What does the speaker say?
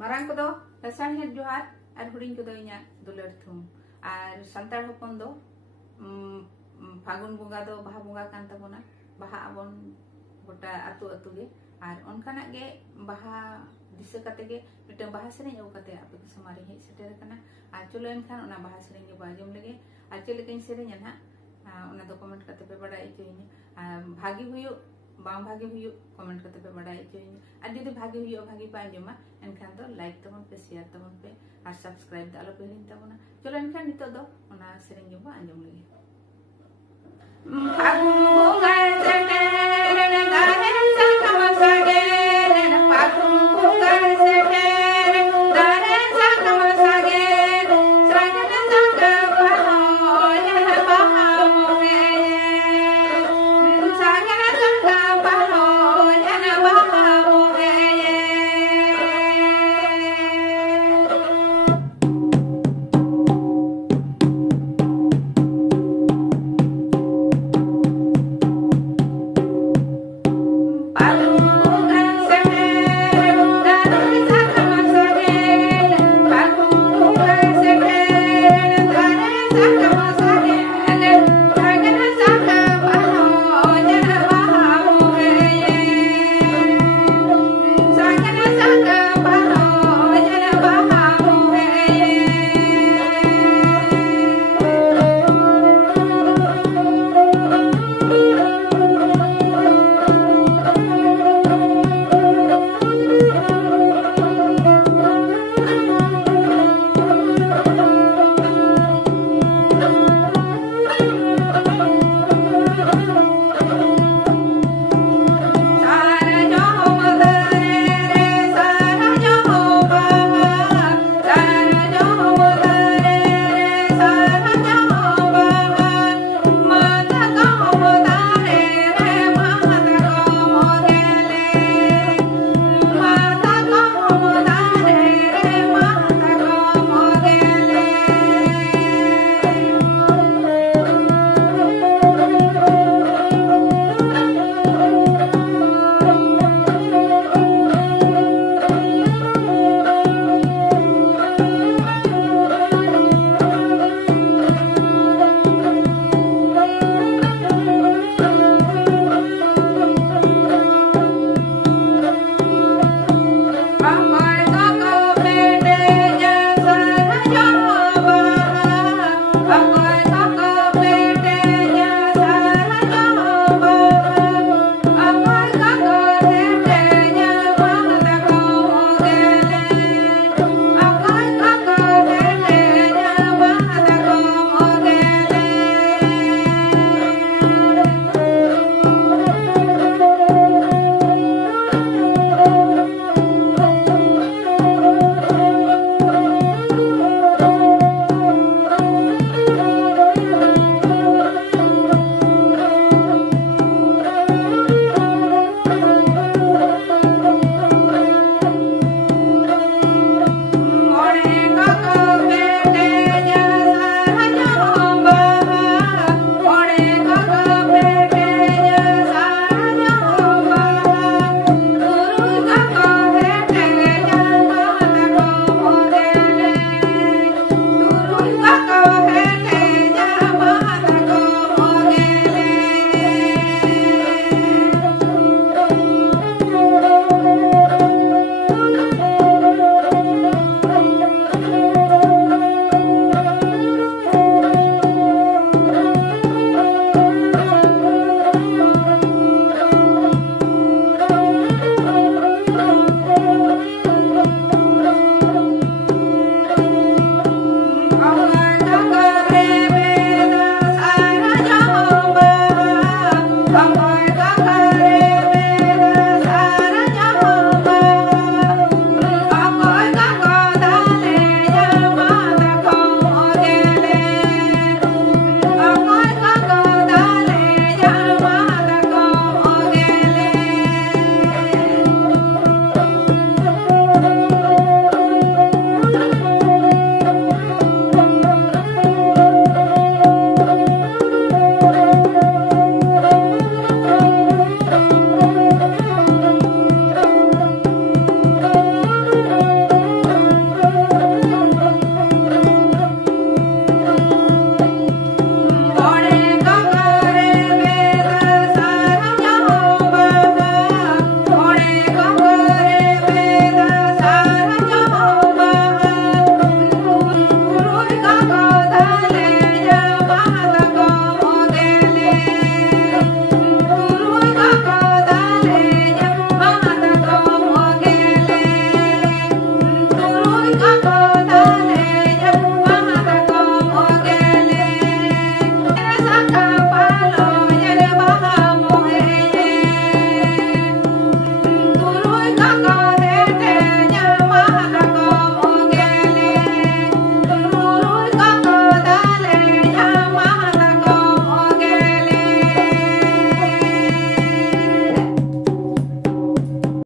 marang ko do lasan het johar ar huding ko do inya dular thum ar santar hopon do फागुन बंगा दो बाहा बंगा कान तबोना बाहा आबन गोटा आतु आतु गे आर ओनकाना गे बाहा दिशा कते गे मिटन बाहा सेरें अउ कते आपे को समारे हे सेटेर कना आर चलो एनखान ओना बाहा सेरें गे बाजम लगे आर चले केन सेरें ना ओना दो कमेंट कते पे बड़ा इचोइनी भागी हुयो बांग भागी हुयो कमेंट कते पे बड़ा इचोइनी आर जदि भागी हुयो भागी पा जमा एनखान दो लाइक तबन पे शेयर तबन पे आर सब्सक्राइब द आलो पे हिन तबना चलो एनखान नितो दो ओना सेरें गे बा आंजम लगे फागुन